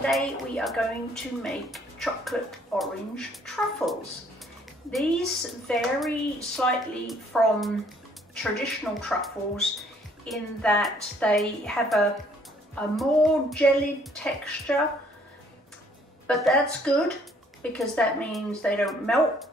today we are going to make chocolate orange truffles. These vary slightly from traditional truffles in that they have a more jellied texture, but that's good because that means they don't melt,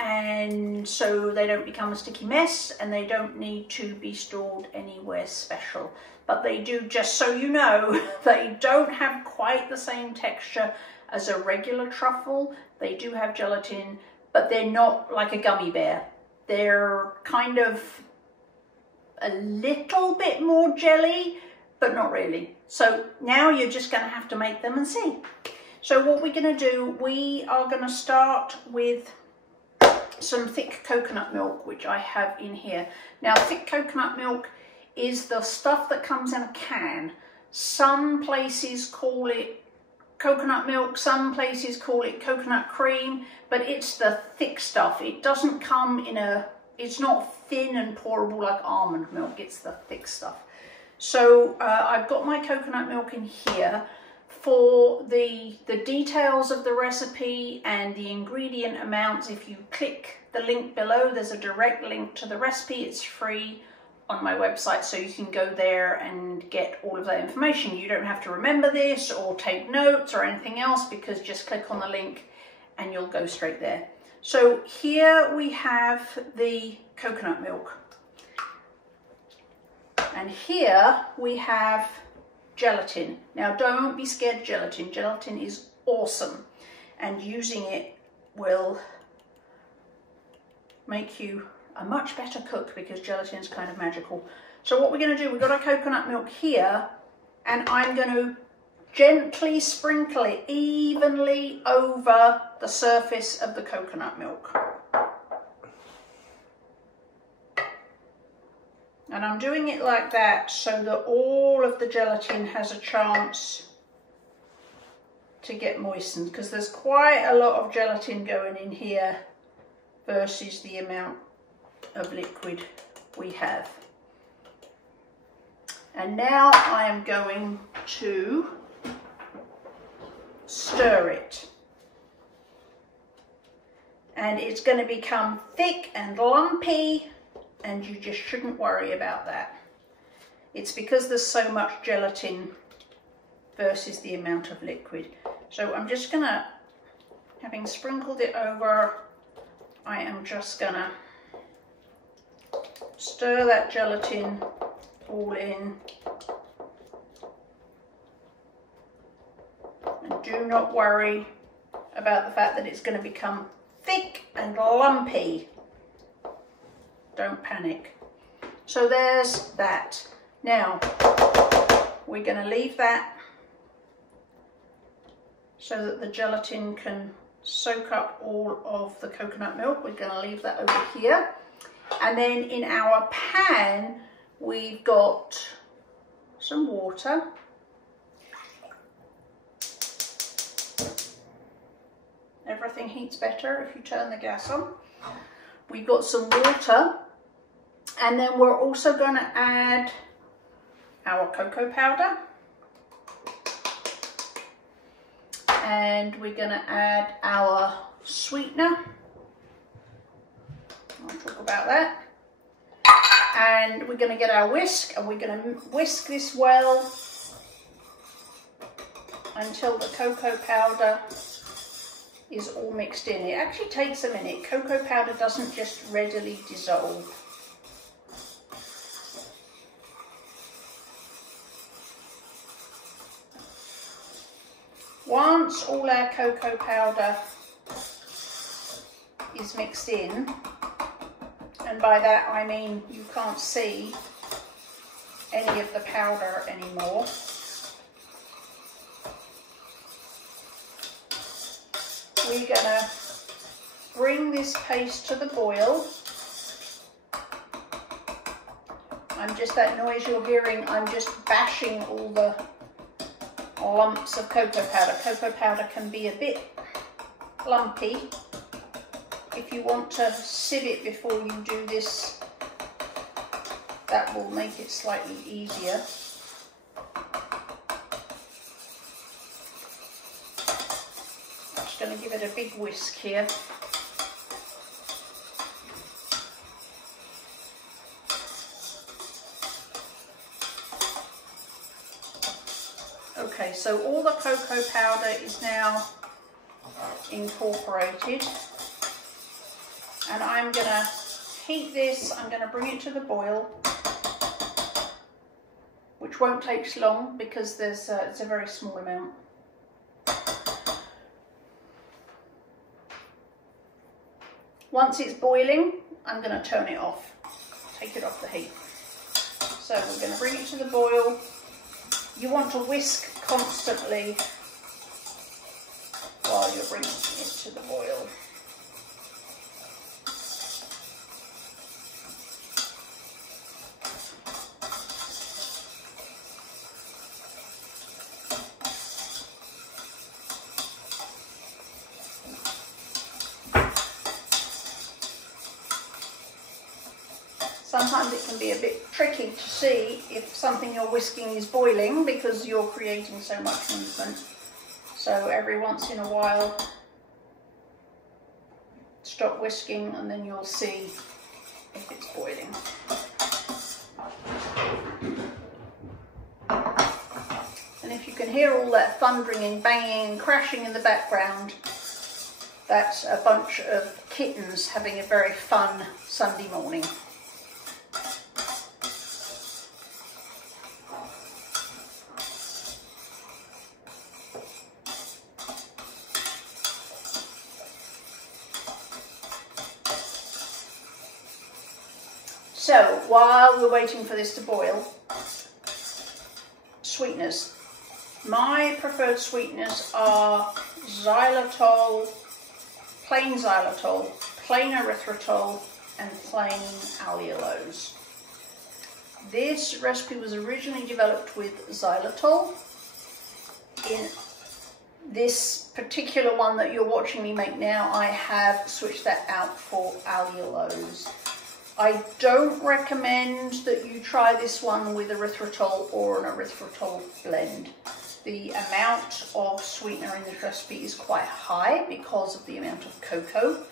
and so they don't become a sticky mess, and they don't need to be stored anywhere special. But they do, just so you know, they don't have quite the same texture as a regular truffle. They do have gelatin, but they're not like a gummy bear. They're kind of a little bit more jelly, but not really. So now you're just going to have to make them and see. So what we're going to do, we are going to start with some thick coconut milk, which I have in here. Now, thick coconut milk is the stuff that comes in a can. Some places call it coconut milk, some places call it coconut cream, but it's the thick stuff. It doesn't come in it's not thin and pourable like almond milk, it's the thick stuff. So I've got my coconut milk in here. For the details of the recipe and the ingredient amounts, if you click the link below, there's a direct link to the recipe. It's free on my website, so you can go there and get all of that information. You don't have to remember this or take notes or anything else, because just click on the link and you'll go straight there. So here we have the coconut milk, and here we have gelatin. Now, don't be scared of gelatin. Gelatin is awesome, and using it will make you a much better cook, because gelatin is kind of magical. So what we're going to do, we've got our coconut milk here, and I'm going to gently sprinkle it evenly over the surface of the coconut milk. And I'm doing it like that so that all of the gelatin has a chance to get moistened, because there's quite a lot of gelatin going in here versus the amount of liquid we have. And now I am going to stir it. And it's going to become thick and lumpy, and you just shouldn't worry about that. It's because there's so much gelatin versus the amount of liquid. So I'm just gonna, having sprinkled it over, I am just gonna stir that gelatin all in. And do not worry about the fact that it's going to become thick and lumpy. Don't panic. So there's that. Now, we're going to leave that so that the gelatin can soak up all of the coconut milk. We're going to leave that over here. And then in our pan, we've got some water. Everything heats better if you turn the gas on. We've got some water, and then we're also going to add our cocoa powder, and we're going to add our sweetener. I'll talk about that. And we're going to get our whisk, and we're going to whisk this well until the cocoa powder is all mixed in. It actually takes a minute. Cocoa powder doesn't just readily dissolve. Once all our cocoa powder is mixed in, and by that I mean you can't see any of the powder anymore, we're going to bring this paste to the boil. I'm just, that noise you're hearing, I'm just bashing all the lumps of cocoa powder. Cocoa powder can be a bit lumpy. If you want to sieve it before you do this, that will make it slightly easier. going to give it a big whisk here. Okay, so all the cocoa powder is now incorporated, and I'm going to heat this. I'm going to bring it to the boil, which won't take long because it's a very small amount. Once it's boiling, I'm going to turn it off, take it off the heat. So we're going to bring it to the boil. You want to whisk constantly while you're bringing it to the boil. Sometimes it can be a bit tricky to see if something you're whisking is boiling because you're creating so much movement. So every once in a while, stop whisking and then you'll see if it's boiling. And if you can hear all that thundering and banging and crashing in the background, that's a bunch of kittens having a very fun Sunday morning. So while we're waiting for this to boil, sweeteners. My preferred sweeteners are xylitol, plain erythritol, and plain allulose. This recipe was originally developed with xylitol. In this particular one that you're watching me make now, I have switched that out for allulose. I don't recommend that you try this one with erythritol or an erythritol blend. The amount of sweetener in this recipe is quite high because of the amount of cocoa.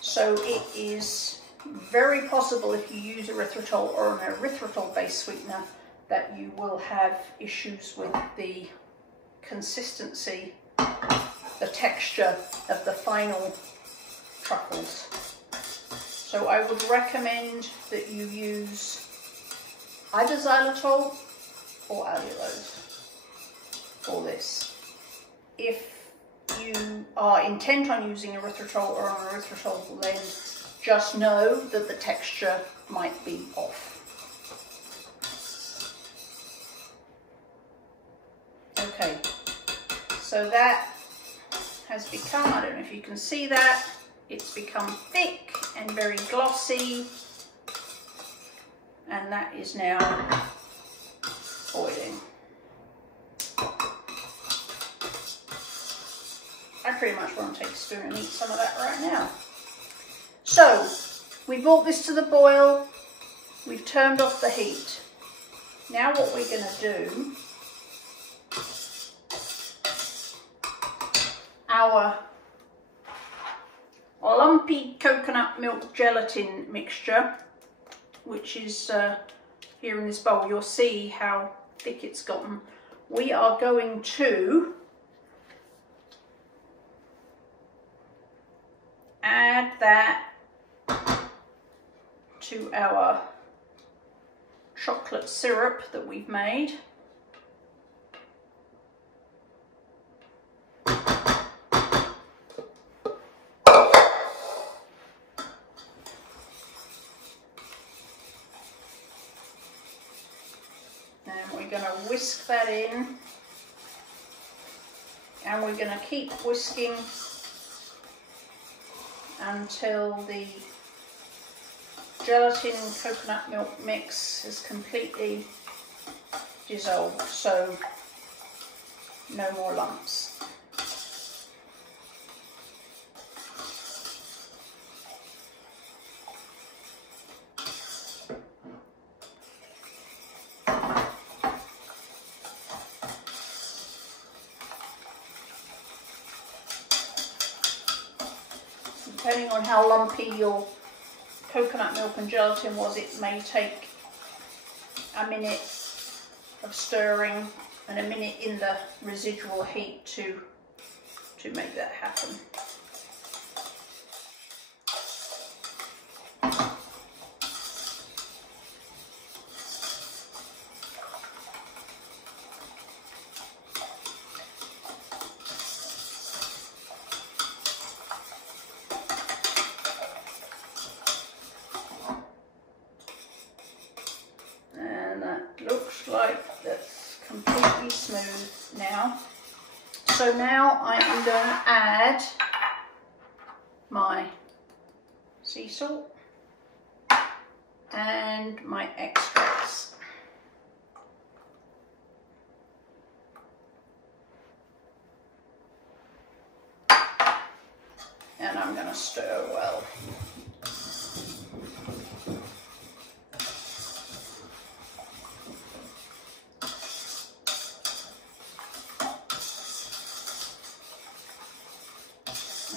So it is very possible if you use erythritol or an erythritol-based sweetener that you will have issues with the consistency, the texture of the final truffles. So I would recommend that you use either xylitol or allulose for this. If you are intent on using erythritol or an erythritol blend, just know that the texture might be off. Okay, so that has become, I don't know if you can see that, it's become thick and very glossy, and that is now boiling. I pretty much want to take a spoon and eat some of that right now. So we brought this to the boil, we've turned off the heat. Now what we're going to do, our lumpy coconut milk gelatin mixture, which is here in this bowl. You'll see how thick it's gotten. We are going to add that to our chocolate syrup that we've made. We're going to whisk that in, and we're going to keep whisking until the gelatin coconut milk mix is completely dissolved, so no more lumps. depending on how lumpy your coconut milk and gelatin was, it may take a minute of stirring and a minute in the residual heat to make that happen. So now I am going to add my sea salt and my extracts. And I'm going to stir well.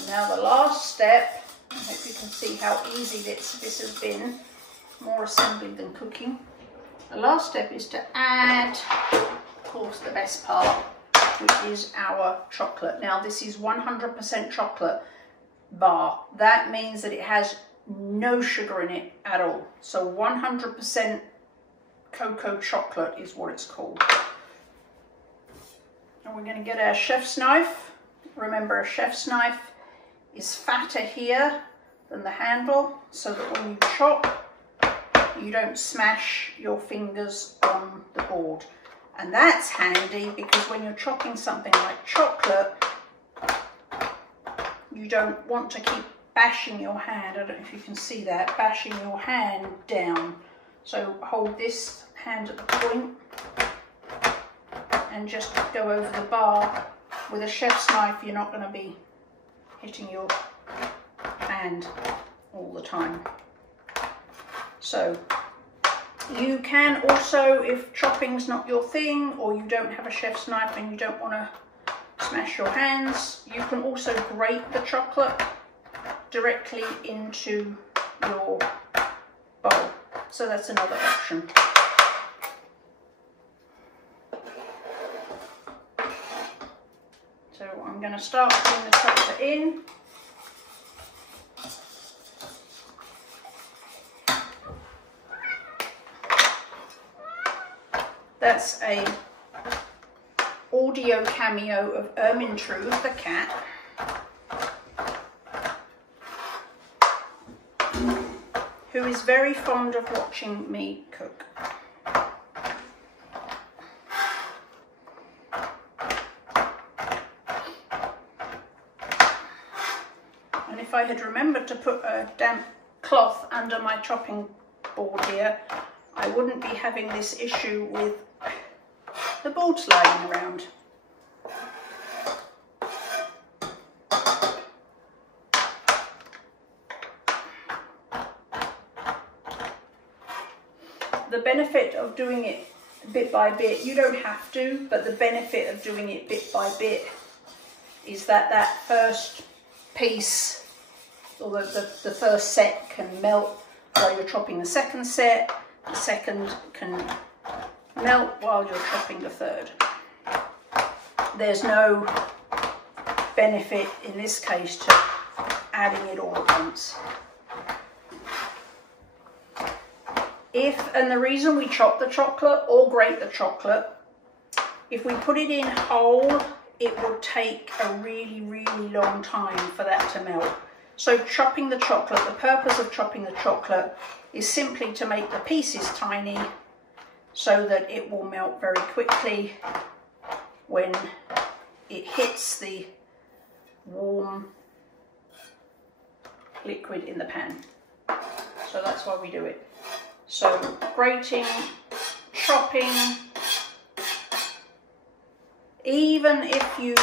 Now the last step, I hope you can see how easy this has been, more assembly than cooking. The last step is to add, of course, the best part, which is our chocolate. Now this is 100% chocolate bar. That means that it has no sugar in it at all. So 100% cocoa chocolate is what it's called. And we're going to get our chef's knife. Remember, a chef's knife is fatter here than the handle, so that when you chop, you don't smash your fingers on the board. And that's handy because when you're chopping something like chocolate, you don't want to keep bashing your hand, I don't know if you can see that, bashing your hand down. So hold this hand at the point and just go over the bar. With a chef's knife, you're not going to be hitting your hand all the time. So you can also, if chopping's not your thing, or you don't have a chef's knife and you don't want to smash your hands, you can also grate the chocolate directly into your bowl. So that's another option. So I'm going to start putting the chocolate in. That's a audio cameo of Ermintrude, the cat. Who is very fond of watching me cook. And if I had remembered to put a damp cloth under my chopping board here, I wouldn't be having this issue with the board sliding around. The benefit of doing it bit by bit, you don't have to, but the benefit of doing it bit by bit is that that first piece, or the first set, can melt while you're chopping the second set. The second can melt while you're chopping the third. There's no benefit in this case to adding it all at once. And the reason we chop the chocolate or grate the chocolate, if we put it in whole, it would take a really, really long time for that to melt. So chopping the chocolate, the purpose of chopping the chocolate is simply to make the pieces tiny so that it will melt very quickly when it hits the warm liquid in the pan. So that's why we do it. So grating, chopping, even if you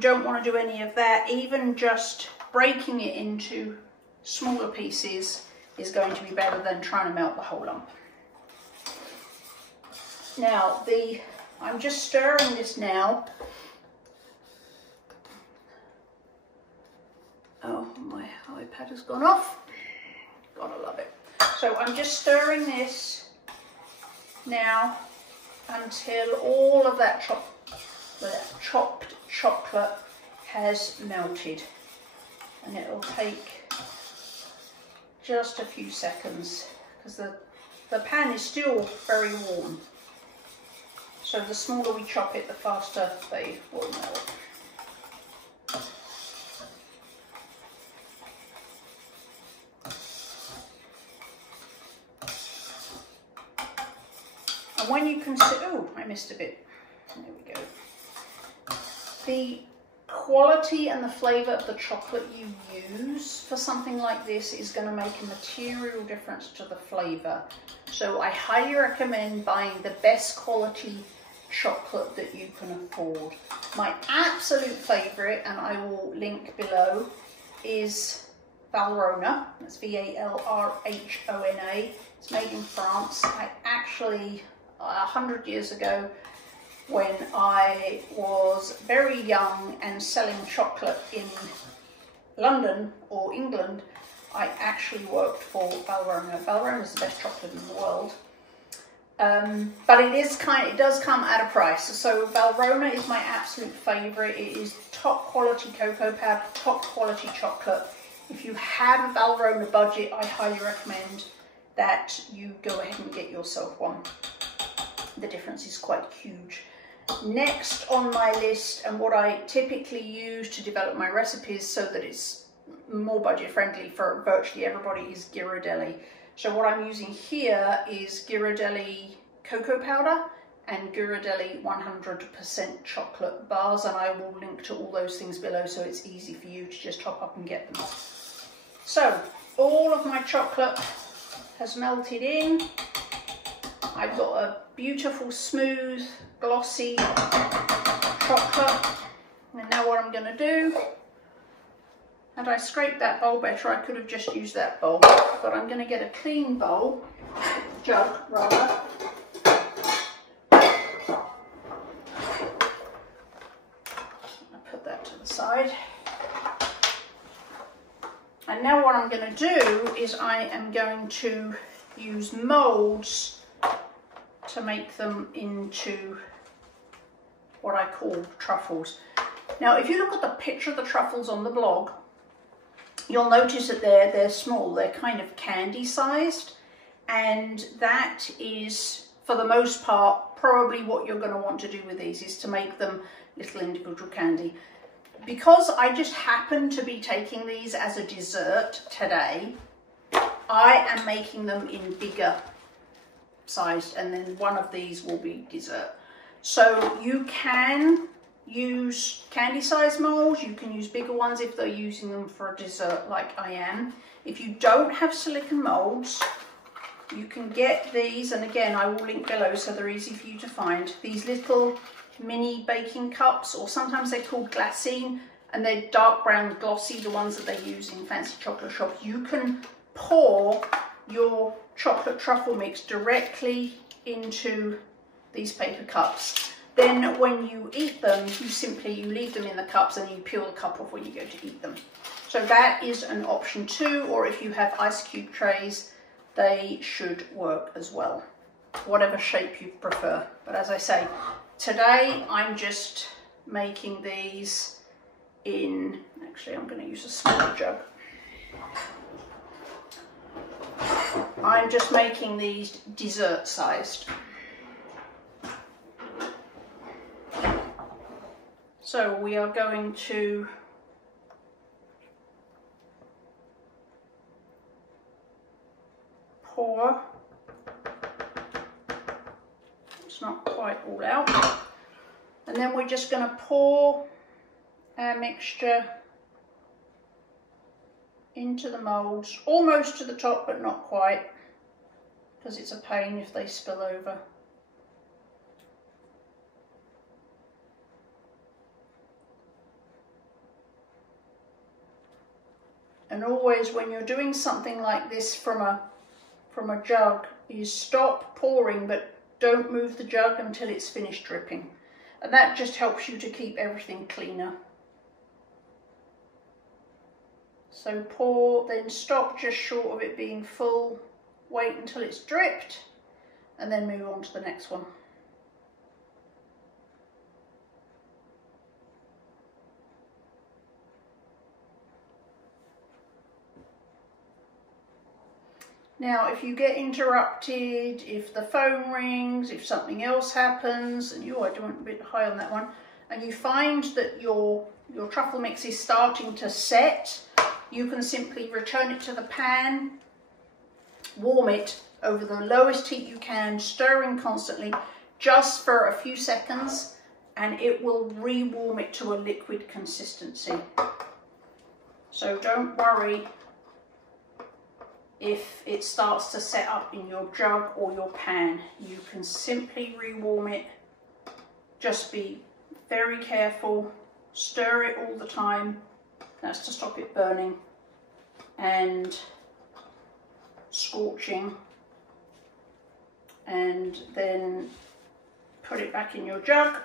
don't want to do any of that, even just breaking it into smaller pieces is going to be better than trying to melt the whole lump. Now, I'm just stirring this now. Oh, my iPad pad has gone off. Gotta love it. So I'm just stirring this now until all of that chopped chocolate has melted, and it'll take just a few seconds because the pan is still very warm. So the smaller we chop it, the faster they will melt. And when you consider, oh, I missed a bit. There we go. The quality and the flavour of the chocolate you use for something like this is going to make a material difference to the flavour. So I highly recommend buying the best quality chocolate that you can afford. My absolute favourite, and I will link below, is Valrhona. That's V-A-L-R-H-O-N-A. It's made in France. I actually, 100 years ago, when I was very young and selling chocolate in London or England, I actually worked for Valrhona. Valrhona is the best chocolate in the world. But it does come at a price. So Valrhona is my absolute favourite. It is top quality cocoa powder, top quality chocolate. If you have a Valrhona budget, I highly recommend that you go ahead and get yourself one. The difference is quite huge. Next on my list, and what I typically use to develop my recipes so that it's more budget friendly for virtually everybody, is Ghirardelli. So what I'm using here is Ghirardelli cocoa powder and Ghirardelli 100% chocolate bars, and I will link to all those things below so it's easy for you to just top up and get them. So all of my chocolate has melted in. I've got a beautiful, smooth, glossy chocolate. And now what I'm going to do, and I scraped that bowl better, I could have just used that bowl, but I'm going to get a clean bowl, jug rather. I'll put that to the side. And now what I'm going to do is I am going to use molds to make them into what I call truffles. Now, if you look at the picture of the truffles on the blog, you'll notice that they're small. They're kind of candy sized, and that is, for the most part, probably what you're going to want to do with these, is to make them little individual candy. Because I just happen to be taking these as a dessert today, I am making them in bigger sized, and then one of these will be dessert. So you can use candy size molds, you can use bigger ones if they're using them for a dessert like I am. If you don't have silicone molds, you can get these, and again I will link below so they're easy for you to find, these little mini baking cups, or sometimes they're called glacine, and they're dark brown glossy, the ones that they use in fancy chocolate shops. You can pour your chocolate truffle mix directly into these paper cups. Then when you eat them, you leave them in the cups and you peel the cup off when you go to eat them. So that is an option too, or if you have ice cube trays, they should work as well, whatever shape you prefer. But as I say, today I'm just making these in, actually I'm going to use a smaller jug. I'm just making these dessert sized. So we are going to pour, it's not quite all out, and then we're just going to pour our mixture into the molds, almost to the top but not quite, because it's a pain if they spill over. And always when you're doing something like this from a jug, you stop pouring but don't move the jug until it's finished dripping. And that just helps you to keep everything cleaner. So pour, then stop just short of it being full, wait until it's dripped, and then move on to the next one. Now, if you get interrupted, if the phone rings, if something else happens, and I went a bit high on that one, and you find that your truffle mix is starting to set, you can simply return it to the pan, warm it over the lowest heat you can, stirring constantly, just for a few seconds, and it will re-warm it to a liquid consistency. So don't worry if it starts to set up in your jug or your pan. You can simply rewarm it. Just be very careful, stir it all the time. That's to stop it burning and scorching, and then put it back in your jug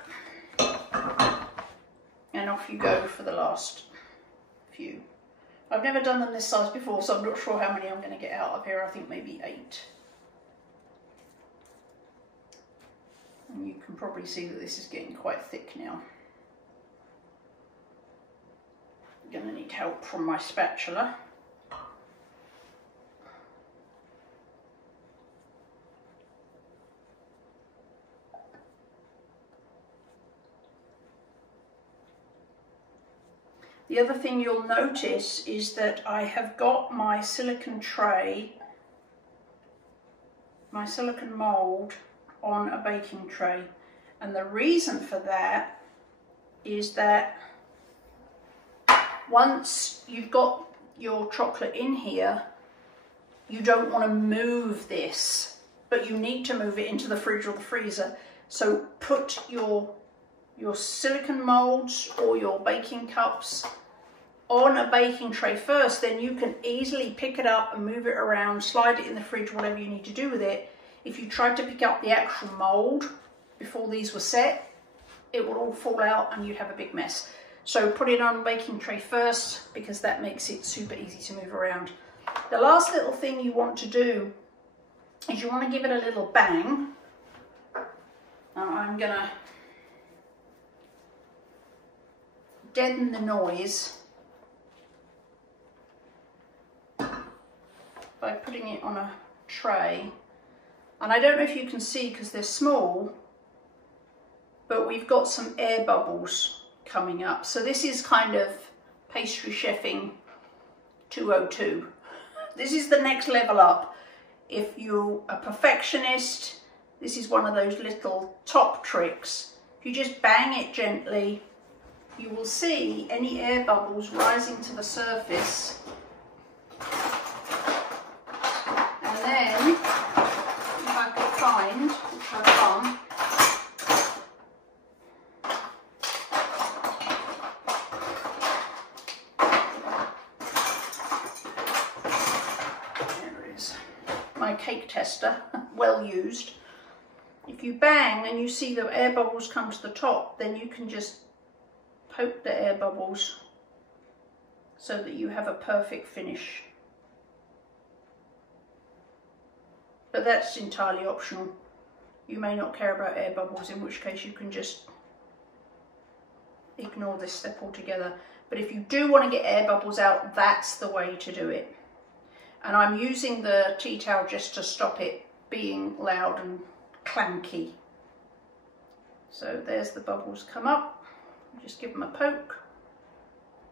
and off you go for the last few. I've never done them this size before, so I'm not sure how many I'm going to get out of here. I think maybe 8. And you can probably see that this is getting quite thick now. I'm going to need help from my spatula. The other thing you'll notice is that I have got my silicone tray, my silicone mould on a baking tray. And the reason for that is that once you've got your chocolate in here, you don't want to move this, but you need to move it into the fridge or the freezer. So put your silicone moulds or your baking cups on a baking tray first, then you can easily pick it up and move it around, slide it in the fridge, whatever you need to do with it. If you tried to pick up the actual mould before these were set, it would all fall out and you'd have a big mess. So put it on a baking tray first, because that makes it super easy to move around. The last little thing you want to do is you want to give it a little bang. I'm gonna deaden the noise by putting it on a tray. And I don't know if you can see because they're small, but we've got some air bubbles coming up. So this is kind of pastry chefing 202. This is the next level up. If you're a perfectionist, this is one of those little top tricks. If you just bang it gently, you will see any air bubbles rising to the surface. And then, if I could find, which I can't, there it is, my cake tester, well used. If you bang and you see the air bubbles come to the top, then you can just poke the air bubbles so that you have a perfect finish. But that's entirely optional. You may not care about air bubbles, in which case you can just ignore this step altogether. But if you do want to get air bubbles out, that's the way to do it. And I'm using the tea towel just to stop it being loud and clanky. So there's the bubbles come up. Just give them a poke.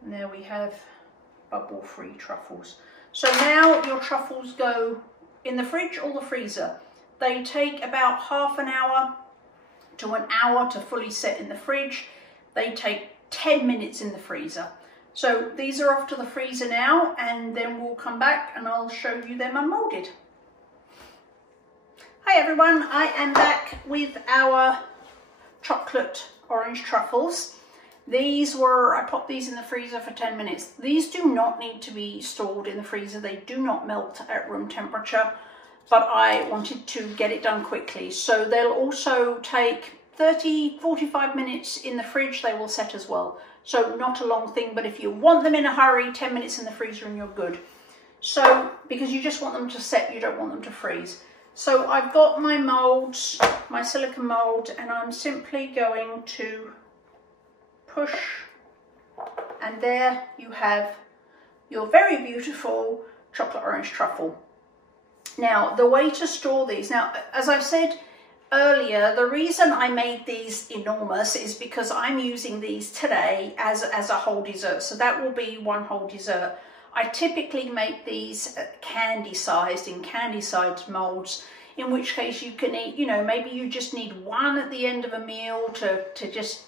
And there we have bubble-free truffles. So now your truffles go in the fridge or the freezer. They take about half an hour to an hour to fully set in the fridge. They take 10 minutes in the freezer. So these are off to the freezer now, and then we'll come back and I'll show you them unmolded. Hi everyone, I am back with our chocolate orange truffles. These were, I popped these in the freezer for 10 minutes. These do not need to be stored in the freezer. They do not melt at room temperature, but I wanted to get it done quickly. So they'll also take 30, 45 minutes in the fridge. They will set as well. So not a long thing, but if you want them in a hurry, 10 minutes in the freezer and you're good. So, because you just want them to set, you don't want them to freeze. So I've got my molds, my silicone mold, and I'm simply going to push, and there you have your very beautiful chocolate orange truffle. Now, the way to store these, now, as I said earlier, the reason I made these enormous is because I'm using these today as a whole dessert. So that will be one whole dessert. I typically make these candy sized, in candy sized molds, in which case you can eat, you know, maybe you just need one at the end of a meal to just,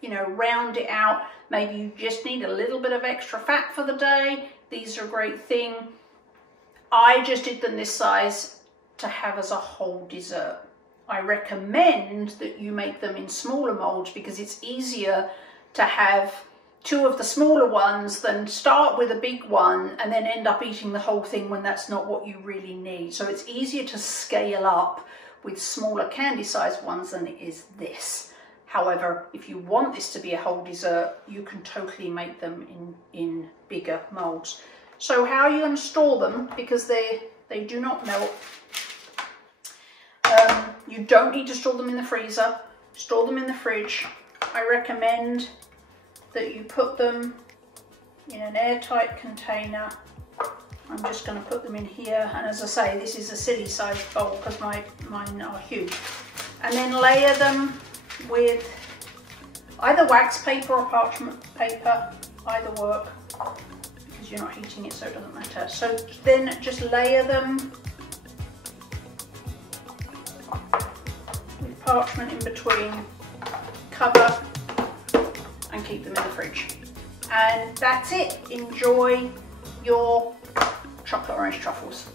you know, round it out. Maybe you just need a little bit of extra fat for the day. These are a great thing. I just did them this size to have as a whole dessert. I recommend that you make them in smaller molds because it's easier to have two of the smaller ones than start with a big one and then end up eating the whole thing when that's not what you really need. So it's easier to scale up with smaller candy sized ones than it is this. However, if you want this to be a whole dessert, you can totally make them in bigger molds. So how are you going to store them? Because they do not melt. You don't need to store them in the freezer. Store them in the fridge. I recommend that you put them in an airtight container. I'm just going to put them in here, and as I say, this is a silly sized bowl because mine are huge. And then layer them with either wax paper or parchment paper, either work, because you're not heating it, so it doesn't matter. So then just layer them with parchment in between, cover, and keep them in the fridge. And that's it. Enjoy your chocolate orange truffles.